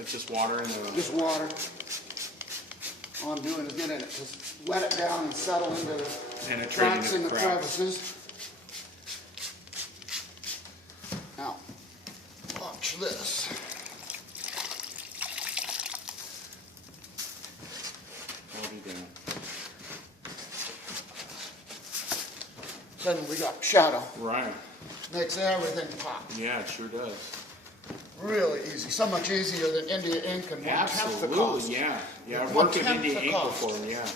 It's just water and Just water. All I'm doing is getting it to wet it down and settle into the cracks in the crevices. Now, watch this. What are you doing? Suddenly we got shadow. Right. Makes everything pop. Yeah, it sure does. Really easy. So much easier than India ink and one-tenth the cost. Absolutely, yeah. Yeah, I've worked with India ink before, yeah.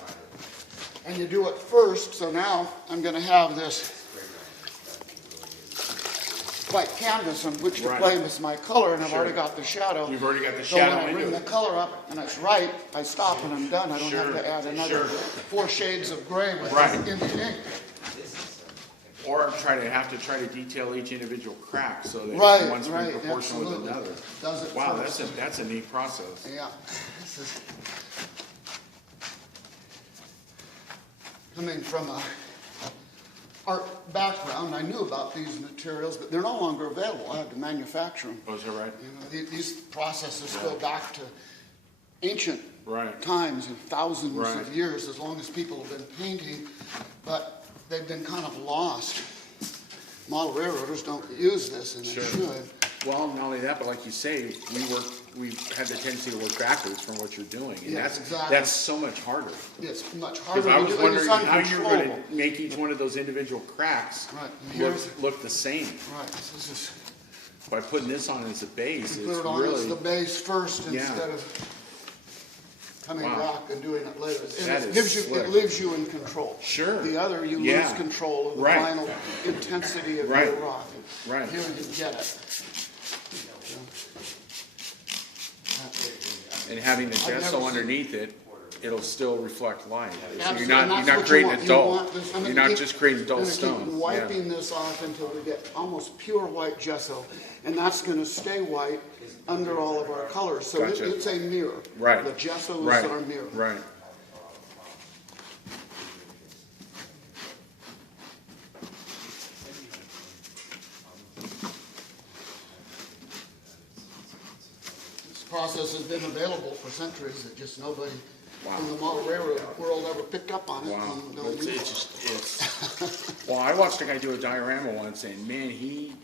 And you do it first, so now I'm going to have this white canvas on which to play with my color, and I've already got the shadow. You've already got the shadow. So when I bring the color up and it's right, I stop and I'm done. I don't have to add another 4 shades of gray with India ink. Or try to detail each individual crack so that one's proportional with another. Does it wow, first. that's a neat process. Yeah. This is coming from a art background. I knew about these materials, but they're no longer available. I had to manufacture them. Oh, is that right? You know, these processes go back to ancient times and thousands of years, as long as people have been painting, but they've been kind of lost. Model railroaders don't use this, and they should. Well, not only that, but like you say, we had the tendency to work backwards from what you're doing, and that's so much harder. It's much harder. Because I was wondering how you're going to make each one of those individual cracks look the same. Right. This is by putting this on as a base. Put it on as the base first instead of coming back and doing it later. And it leaves you in control. Sure. The other, you lose control of the final intensity of your rock. Right. Here you get it. And having the gesso underneath it, it'll still reflect light. So you're not creating a dull. You're not just creating dull stone. Keep wiping this off until we get almost pure white gesso, and that's going to stay white under all of our colors. So it's a mirror. Right. The gesso is our mirror. Right. This process has been available for centuries. It just nobody in the model railroad world ever picked up on it. Wow. Well, I watched a guy do a diorama once, and man, he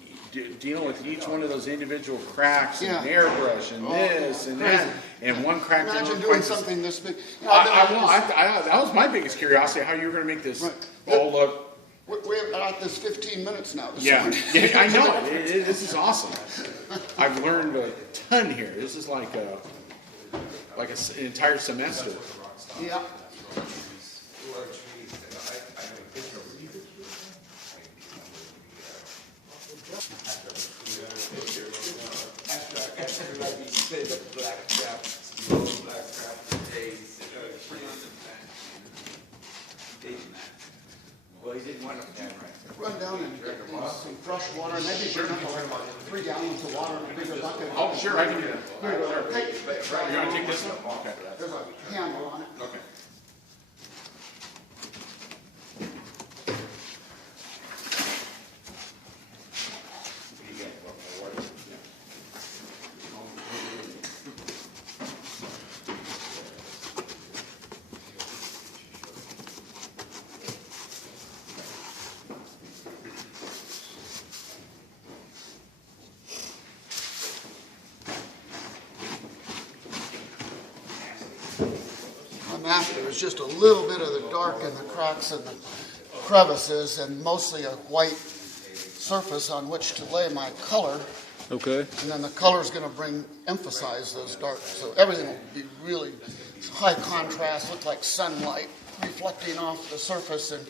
dealing with each one of those individual cracks and airbrush and this and that, and one crack. Imagine doing something this big. That was my biggest curiosity, how you were going to make this all look. We're at this 15 minutes now. Yeah, I know. This is awesome. I've learned a ton here. This is like an entire semester. Yeah. Well, he didn't want to Run down and get some fresh water, maybe bring up like 3 gallons of water in a bigger bucket. Oh, sure, I can do that. Here you go. You're going to take this one? Okay. There's a handle on it. Okay. After is just a little bit of the dark in the cracks and the crevices, and mostly a white surface on which to lay my color. Okay. And then the color is going to emphasize those darks. So everything will be really high contrast, look like sunlight reflecting off the surface and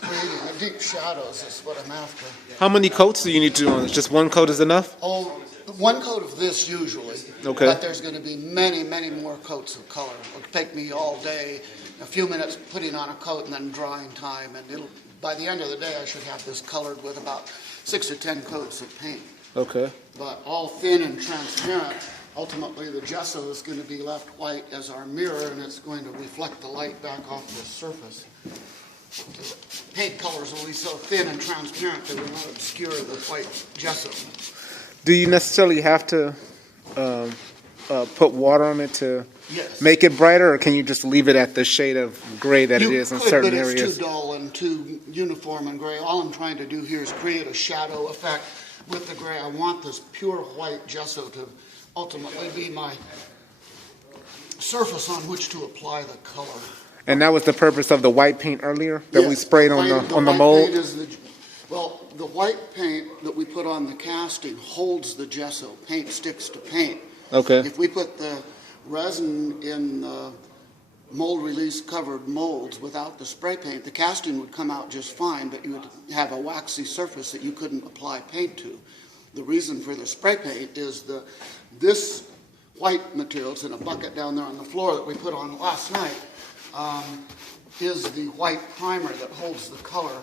creating the deep shadows is what I'm after. How many coats do you need to do on this? Just one coat is enough? Oh, 1 coat of this usually. Okay. But there's going to be many, many more coats of color. It'll take me all day, a few minutes putting on a coat and then drying time. And by the end of the day, I should have this colored with about 6 or 10 coats of paint. Okay. But all thin and transparent. Ultimately, the gesso is going to be left white as our mirror, and it's going to reflect the light back off the surface. The paint colors will be so thin and transparent they will not obscure the white gesso. Do you necessarily have to put water on it to Yes. make it brighter, or can you just leave it at the shade of gray that it is in certain But areas? it's too dull and too uniform and gray. All I'm trying to do here is create a shadow effect with the gray. I want this pure white gesso to ultimately be my surface on which to apply the color. And that was the purpose of the white paint earlier that we Yes, sprayed on the white mold? paint is well, the white paint that we put on the casting holds the gesso. Paint sticks to paint. Okay. If we put the resin in the mold release covered molds without the spray paint, the casting would come out just fine, but you would have a waxy surface that you couldn't apply paint to. The reason for the spray paint is this white material, it's in a bucket down there on the floor that we put on last night, is the white primer that holds the color,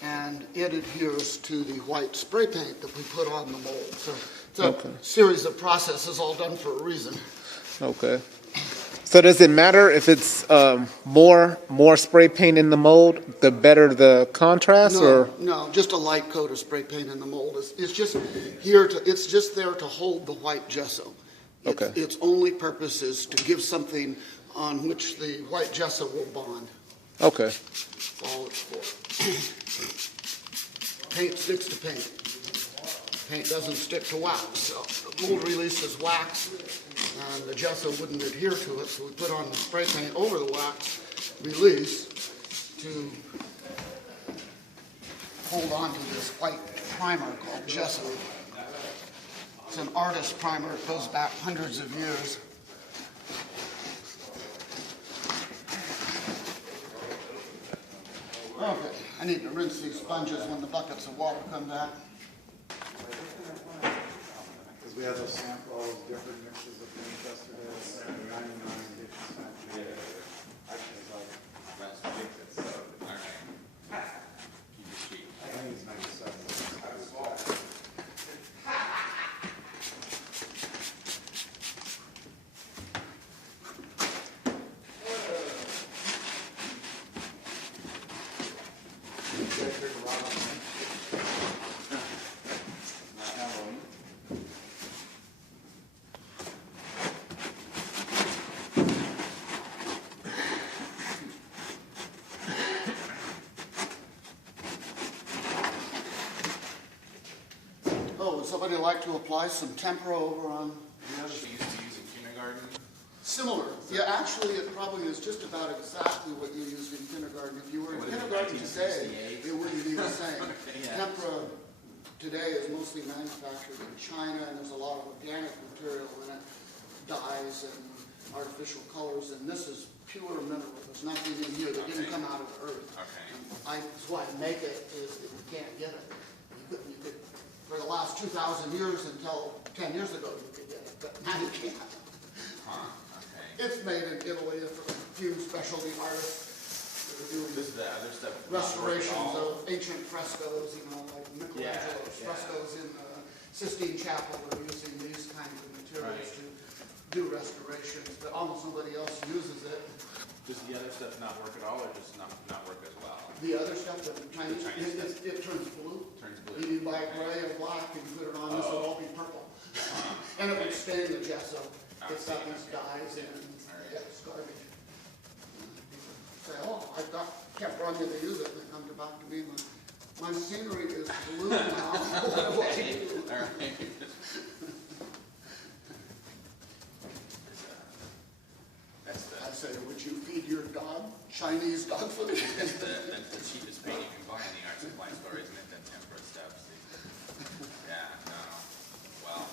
and it adheres to the white spray paint that we put on the mold. So it's a series of processes all done for a reason. Okay. So does it matter if it's more spray paint in the mold, the better the contrast, or? No, just a light coat of spray paint in the mold. It's just here it's just there to hold the white gesso. Okay. Its only purpose is to give something on which the white gesso will bond. Okay. That's all it's for. Paint sticks to paint. Paint doesn't stick to wax. So the mold releases wax, and the gesso wouldn't adhere to it, so we put on the spray paint over the wax release to hold on to this white primer called gesso. It's an artist primer. It goes back hundreds of years. Okay, I need to rinse these sponges when the buckets of water come back. Because we had those samples, different mixes of paint yesterday, 99 I think it's 97. Oh, would somebody like to apply some tempera over on the other? Used to use in kindergarten. Similar. Yeah, actually, it probably is just about exactly what you used in kindergarten. If you were in kindergarten today, it wouldn't be the same. Tempera today is mostly manufactured in China, and there's a lot of organic material in it, dyes and artificial colors, and this is pure mineral. There's nothing in here that didn't come out of the earth. That's why I make it, is that you can't get it. You could, for the last 2,000 years until 10 years ago, you could get it, but now you can't. It's made in Italy for a few specialty artists that are doing restorations of ancient frescoes, like Michelangelo's frescoes in the Sistine Chapel. They're using these kinds of materials to do restorations, but almost nobody else uses it. Does the other stuff not work at all, or just not work as well? The other stuff, the Chinese, it turns blue. If you buy gray or black and put it on, this will all be purple. And it would stain the gesso. It's got these dyes in it. Yeah, it's garbage. People say, oh, I kept wanting to use it, and they come back to me, my scenery is blue now. What do I do? I say, would you feed your dog Chinese dog food? That's the cheapest paint you can buy in the art supply store, isn't it? That tempera stuff. Yeah, no. Well,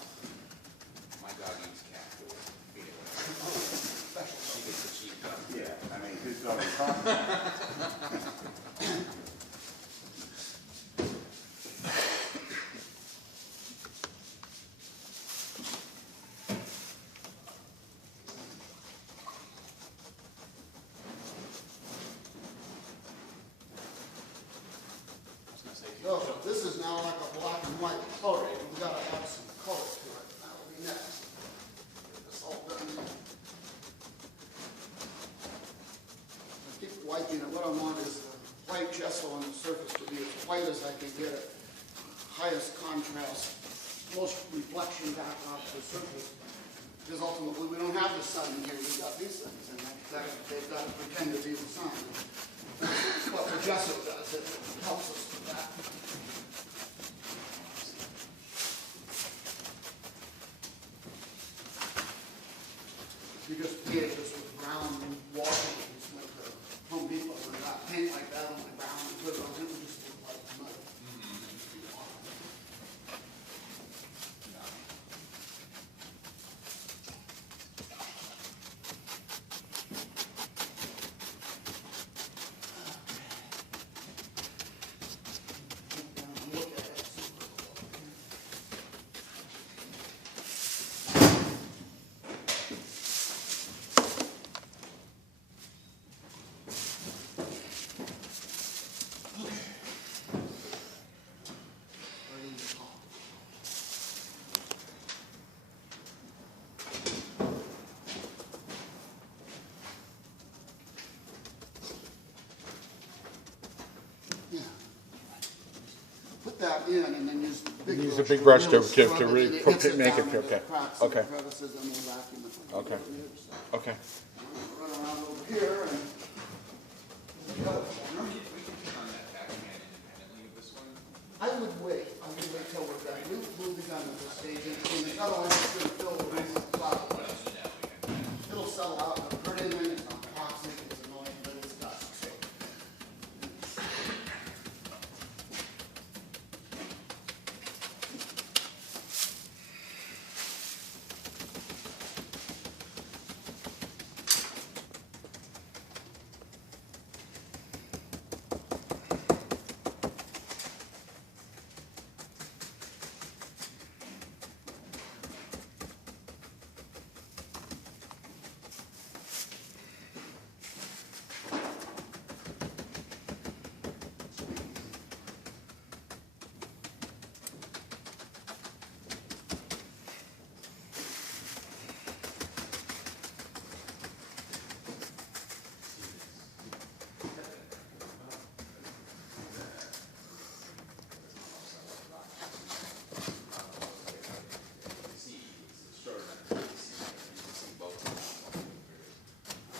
my dog eats cat food. Feed it whatever. She gets the cheap stuff. Yeah, I mean, who's going to talk about it? Oh, this is now like a black and white color. We've got to add some color to it. That'll be next. Get this all done. I keep wiping it. What I want is the white gesso on the surface to be as white as I can get it. Highest contrast, most reflection back off the surface. Because ultimately, we don't have the sun in here, we've got these things, and they've got to pretend to be the sun. What the gesso does, it helps us with that. You just painted this with brown wall paints, like the Home Depot, and got paint like that on the ground and put it on it, and just look like mud. Look at it. Ready to talk. Yeah. Put that in and then use the big brush. Use the big brush to scrub it, really and it put hits it, make down it, into the okay. cracks and Okay. crevices and we'll vacuum it. Okay. Okay. Run around over here and the other corner. We can turn on that tack can independently of this one. I would wait till we're done. We'll be done at this stage, and otherwise it's gonna fill with cloud. It'll settle out, it'll hurt anything, it's not toxic, it's annoying, but it's dust, so.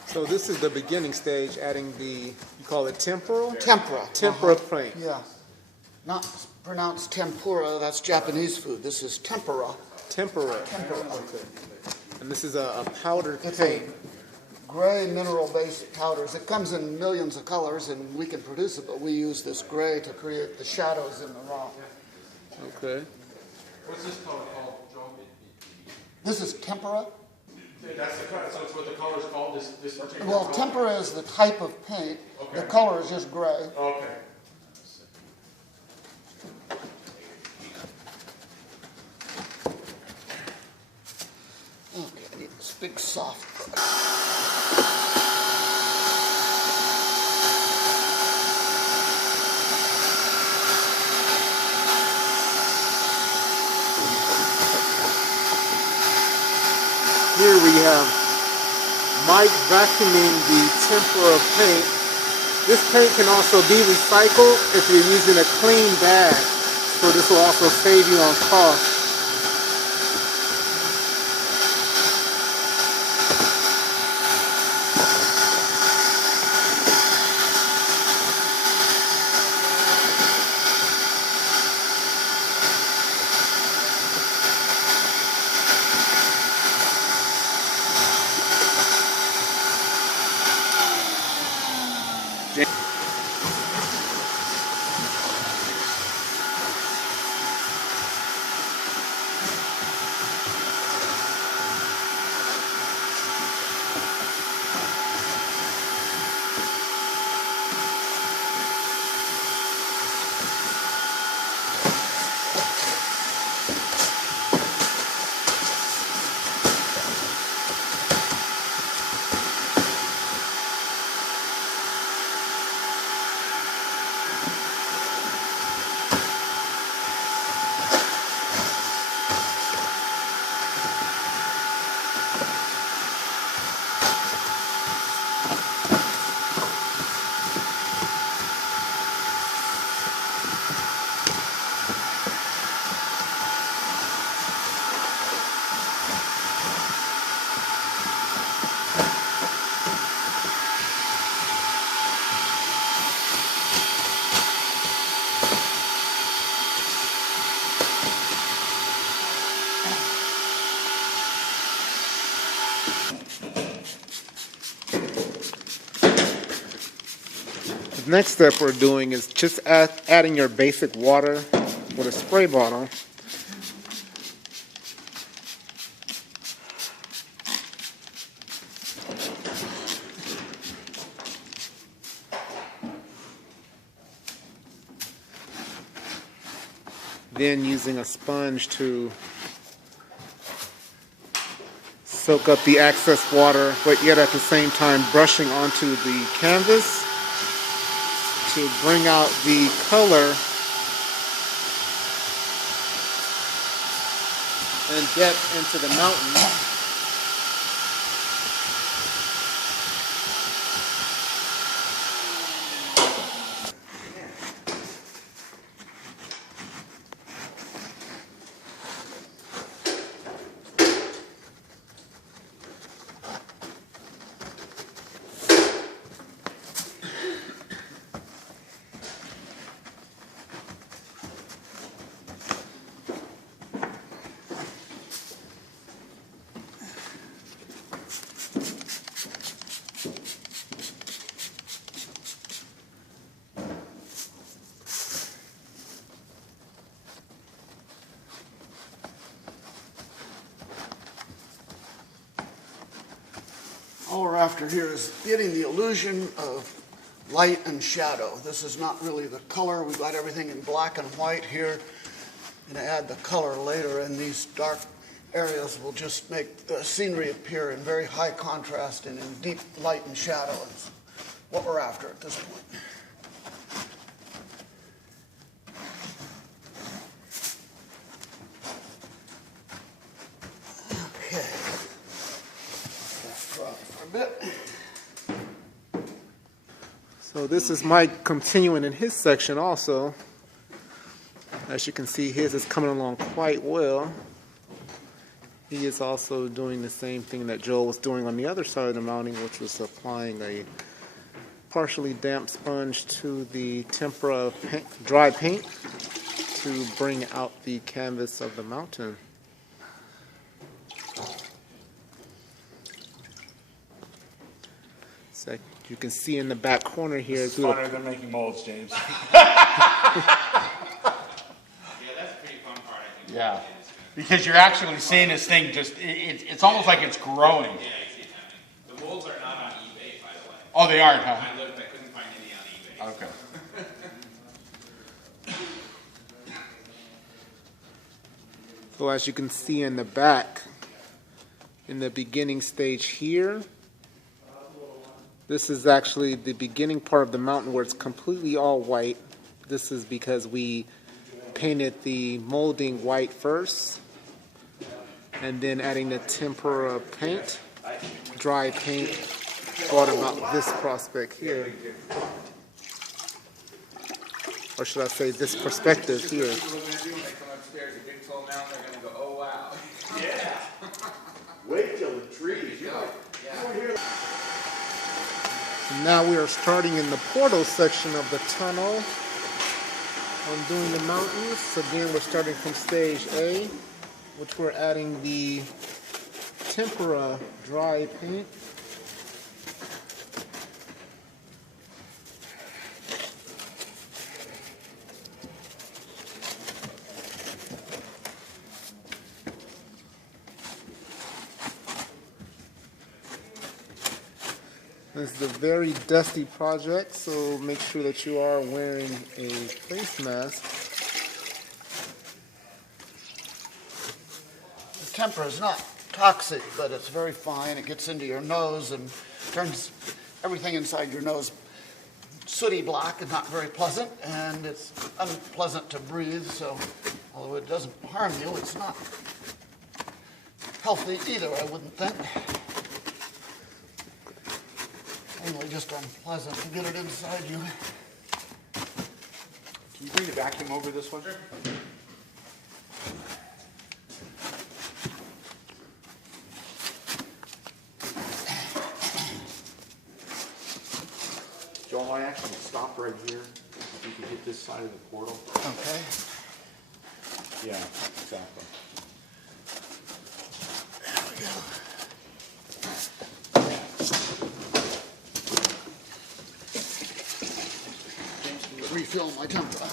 So this is the beginning stage, adding the, you call it temporal? Tempura. Tempura paint. Yeah. Not pronounced tempura, that's Japanese food. This is tempura. Tempera. Okay. And this is a powdered It's a paint. gray mineral-based powders. It comes in millions of colors, and we can produce it, but we use this gray to create the shadows in the rock. Okay. What's this color called, Joe? This is tempera. That's the color, so it's what the color's called, this particular Well, color? tempera is the type of paint. The Okay. color is just gray. Okay. Okay, I need this big soft brush. Here we have Mike vacuuming the tempera paint. This paint can also be recycled if you're using a clean bag. So this will also save you on cost. next step we're doing is just adding your basic water with a spray bottle. Then using a sponge to soak up the excess water, but yet at the same time brushing onto the canvas to bring out the color and depth into the mountain. All we're after here is getting the illusion of light and shadow. This is not really the color. We've got everything in black and white here. I'm going to add the color later, and these dark areas will just make the scenery appear in very high contrast and in deep light and shadow. It's what we're after at this point. Okay. Drop for a bit. So this is Mike continuing in his section also. As you can see, his is coming along quite well. He is also doing the same thing that Joel was doing on the other side of the mounting, which was applying a partially damp sponge to the tempera dry paint to bring out the canvas of the mountain. So you can see in the back corner here. It's funner than making molds, James. Yeah, because you're actually seeing this thing just, it's almost like it's growing. Yeah, you see it happening. The molds are not on eBay, by the way. Oh, they aren't, huh? I looked, I couldn't find any on eBay. Okay. So as you can see in the back, in the beginning stage here, this is actually the beginning part of the mountain where it's completely all white. This is because we painted the molding white first, and then adding the tempera paint, dry paint, brought about this prospect here. Or should I say this perspective here. They come upstairs, a big tall mountain, they're gonna go, oh wow. Yeah. Wait till the trees. And now we are starting in the portal section of the tunnel. I'm doing the mountains. Again, we're starting from stage A, which we're adding the tempera dry paint. This is a very dusty project, so make sure that you are wearing a face mask. The tempera is not toxic, but it's very fine. It gets into your nose and turns everything inside your nose sooty black and not very pleasant, and it's unpleasant to breathe, so although it doesn't harm you, it's not healthy either, I wouldn't think. Mainly just unpleasant to get it inside you. Can you bring the vacuum over this one? Joel, I actually stop right here. If you can hit this side of the portal. Okay. Yeah, exactly. There we go. refill my tempera.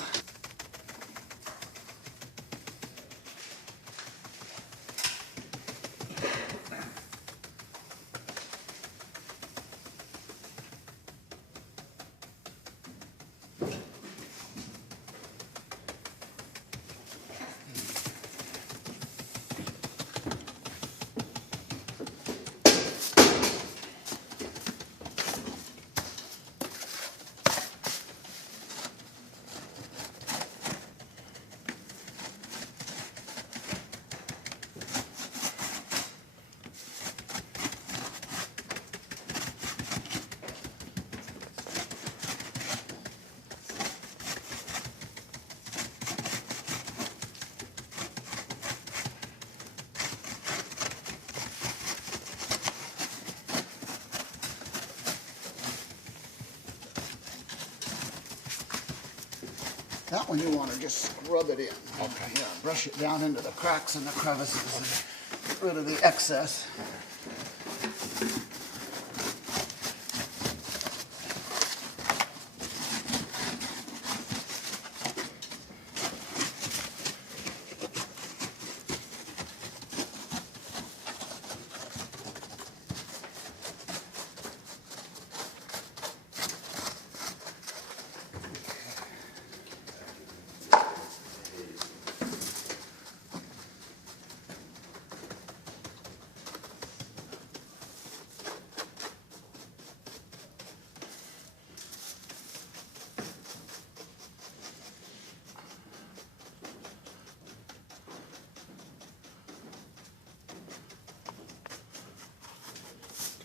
That one you want to just scrub it in. Okay. Yeah, brush it down into the cracks and the crevices and get rid of the excess.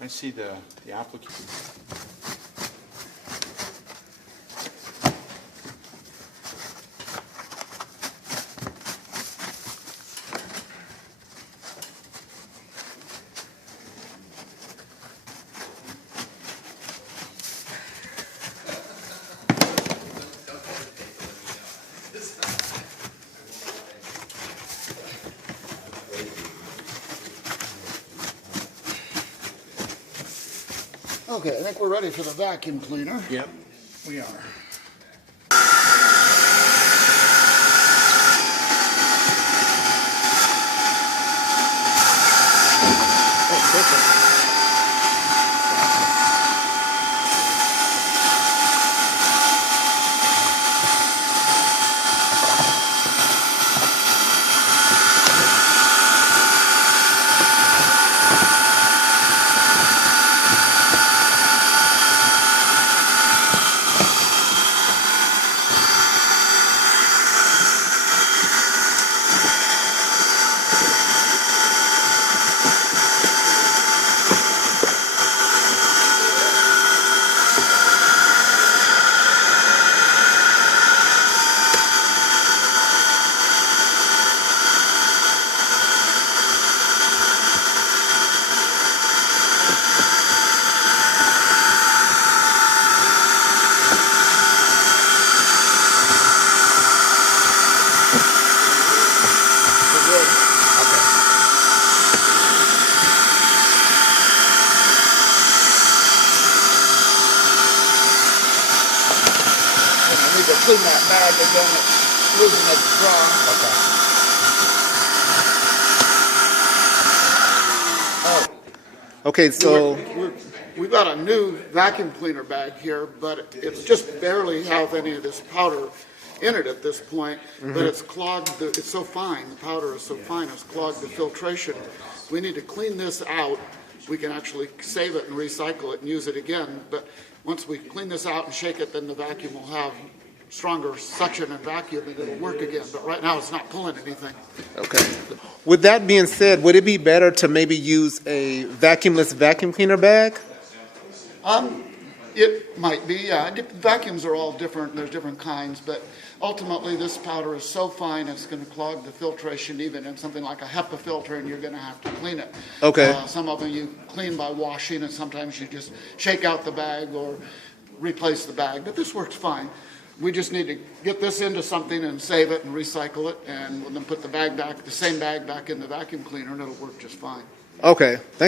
I see the application. Okay, I think we're ready for the vacuum cleaner. Yep. We are. Clean that bag again, it's losing its draw. Okay, so We've got a new vacuum cleaner bag here, but it's just barely have any of this powder in it at this point, but it's clogged, it's so fine, the powder is so fine, it's clogged the filtration. We need to clean this out. We can actually save it and recycle it and use it again, but once we clean this out and shake it, then the vacuum will have stronger suction and vacuum and it'll work again, but right now it's not pulling anything. okay. With that being said, would it be better to maybe use a vacuumless vacuum cleaner bag? It might be, yeah. Vacuums are all different, there's different kinds, but ultimately this powder is so fine it's going to clog the filtration even in something like a HEPA filter, and you're going to have to clean it. Okay. Some of them you clean by washing, and sometimes you just shake out the bag or replace the bag, but this works fine. We just need to get this into something and save it and recycle it, and then put the bag back, the same bag back in the vacuum cleaner, and it'll work just fine. Okay.